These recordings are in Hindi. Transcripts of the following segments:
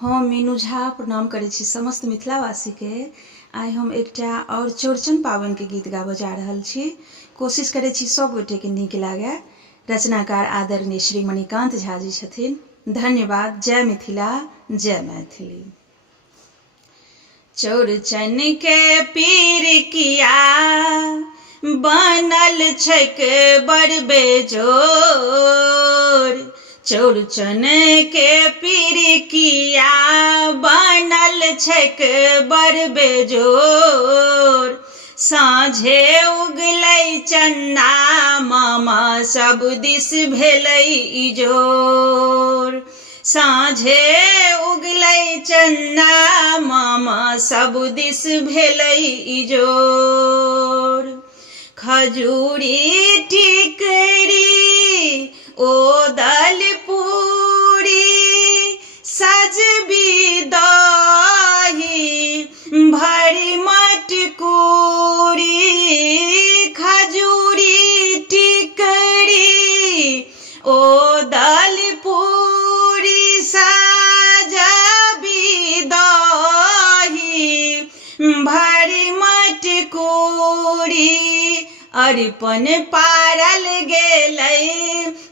हम मीनू झा प्रणाम करै छी समस्त मिथिलावासी के। आइ हम एकटा और चौड़चन पाबनि के गीत गाबऽ जा रहल छी। कोशिश करै छी सब गोटे के नीक लागे। रचनाकार आदरणीय श्री मणिकांत झा जी छथिन। धन्यवाद। जय मिथिला, जय मैथिली। चौड़चन के पीरिकिया बनल छैक बड़ बेजोर। चौड़चन के पीरिकिया बनल छैक बड़ बेजोर। साँझे उगलै चन्दा मामा सब दिस भेलै इजोर। साँझे उगलै चन्दा मामा सब दिस भेलै इजोर। खजूरी टिकरी ओदल पूरी सजबी दही भरी मटकूरी। खजूरी टिकरी ओदल पूरी सजबी दही भरी मटकूरी। अरिपन पारल गेलै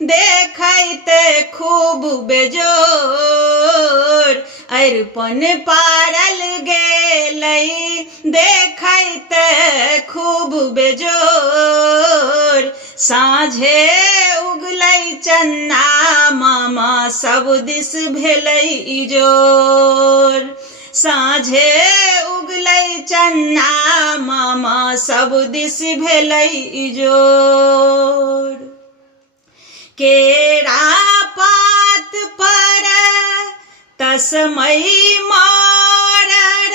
देखैत खूब बेजोर। अरिपन पारल गेलै देखैत खूब बेजोर। साँझे उगलै चन्दा मामा सब दिस भेलै इजोर। साँझे उगलै चन्दा मामा सब दिस भेलै इजोर। केरा पात पर तस्मै मारर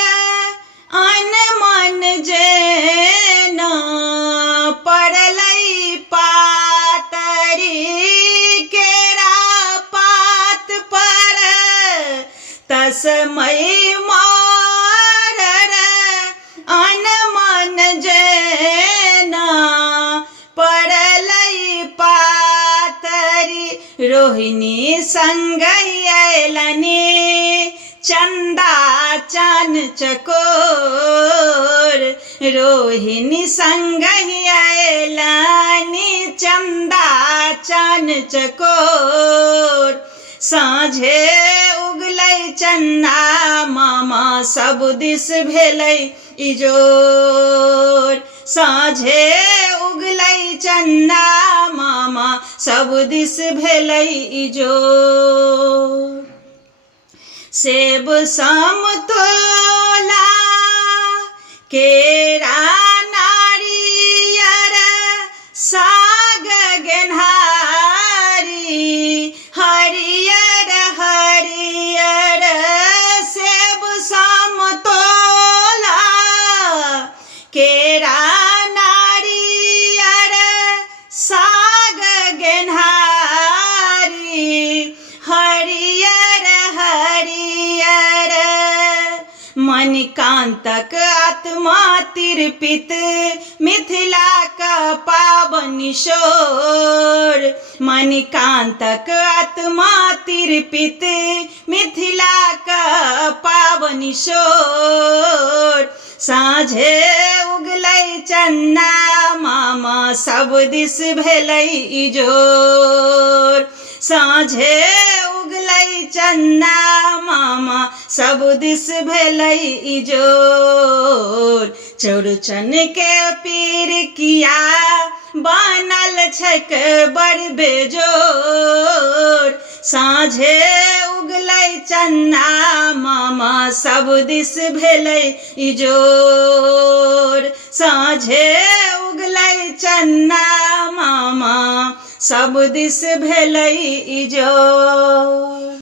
अनमन जेना पड़लै पातरी। केरा पात पर तस्मै मारर अनमन जेना पड़लै पातरी। रोहिणी संग अयलनि चन्दा चान चकोर। रोहिणी संग अयलनि चन्दा चान चकोर। साँझे उगलै चन्दा मामा सब दिस भेलै इजोर। साँझे उगलै चन्दा मामा सब दिस भेलै इजोर। सेब समतोला केरा नारियर साग गेन्हारी हरियर हरियर। सेब समतोला केरा नारियर साग गेन्हारी हरियर हरियर। मणिकांतक आत्मा तिरपित मिथिला का पावनि शोर। मणिकांतक आत्मा तिरपित मिथिला का पावनि शोर। साँझे उगलै चन्दा मामा सब दिस भेलै इजोर। साँझे उगलै चन्दा मामा सब दिस भेलै इजोर। चौड़चन के पीरिकिया बनल छैक बड़ बेजोर। साँझे उगलै चन्दा मामा सब दिस भेलै इजोर। साँझे उगलै चन्दा मामा सब दिस भेलै इजोर।